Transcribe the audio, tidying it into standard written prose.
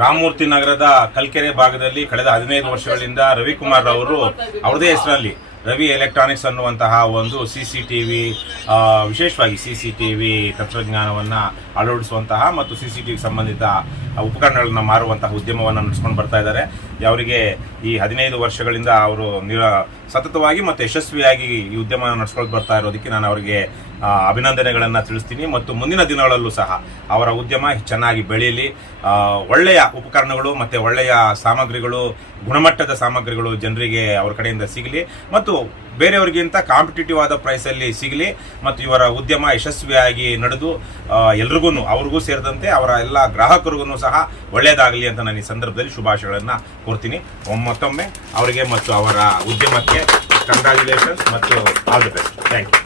ರಾಮಮೂರ್ತಿ ನಗರದ ಕಲ್ಕೆರೆ ಭಾಗದಲ್ಲಿ ಕಳೆದ 15 ವರ್ಷಗಳಿಂದ ರವಿಕುಮಾರ್ ಅವರು ಅವರದೇ ಹೆಸರಲ್ಲಿ ರವಿ ಎಲೆಕ್ಟ್ರಾನಿಕ್ಸ್ ಅನ್ನುವಂತಹ ಒಂದು CCTV, ವಿಶೇಷವಾಗಿ CCTV ತಂತ್ರಜ್ಞಾನವನ್ನು ಅಳವಡಿಸುವಂತಹ ಮತ್ತು CCTV ಸಂಬಂಧಿತ ಉಪಕರಣಗಳನ್ನು ಮಾರುವಂತಹ ಉದ್ಯಮವನ್ನು ನಡೆಸ್ಕೊಂಡು ಬರ್ತಾ ಇದ್ದಾರೆ. ಅವರಿಗೆ ಈ 15 ವರ್ಷಗಳಿಂದ ಅವರು ಸತತವಾಗಿ ಮತ್ತು ಯಶಸ್ವಿಯಾಗಿ ಈ ಉದ್ಯಮವನ್ನು ನಡೆಸ್ಕೊಂಡು ಬರ್ತಾ ಇರೋದಕ್ಕೆ ನಾನು ಅವರಿಗೆ ಅಭಿನಂದನೆಗಳನ್ನು ತಿಳಿಸ್ತೀನಿ. ಮತ್ತು ಮುಂದಿನ ದಿನಗಳಲ್ಲೂ ಸಹ ಅವರ ಉದ್ಯಮ ಚೆನ್ನಾಗಿ ಬೆಳೆಯಲಿ, ಒಳ್ಳೆಯ ಉಪಕರಣಗಳು ಮತ್ತು ಒಳ್ಳೆಯ ಸಾಮಗ್ರಿಗಳು, ಗುಣಮಟ್ಟದ ಸಾಮಗ್ರಿಗಳು ಜನರಿಗೆ ಅವರ ಕಡೆಯಿಂದ ಸಿಗಲಿ ಮತ್ತು ಬೇರೆಯವರಿಗಿಂತ ಕಾಂಪಿಟೇಟಿವ್ ಆದ ಪ್ರೈಸಲ್ಲಿ ಸಿಗಲಿ ಮತ್ತು ಇವರ ಉದ್ಯಮ ಯಶಸ್ವಿಯಾಗಿ ನಡೆದು ಎಲ್ರಿಗೂ, ಅವ್ರಿಗೂ ಸೇರಿದಂತೆ ಅವರ ಎಲ್ಲ ಗ್ರಾಹಕರಿಗೂ ಸಹ ಒಳ್ಳೆಯದಾಗಲಿ ಅಂತ ನಾನು ಈ ಸಂದರ್ಭದಲ್ಲಿ ಶುಭಾಶಯಗಳನ್ನು ಕೋರ್ತೀನಿ. ಮತ್ತೊಮ್ಮೆ ಅವರಿಗೆ ಮತ್ತು ಅವರ ಉದ್ಯಮಕ್ಕೆ ಕಂಗ್ರ್ಯಾಚುಲೇಷನ್ಸ್ ಮತ್ತು all the best. Thank you.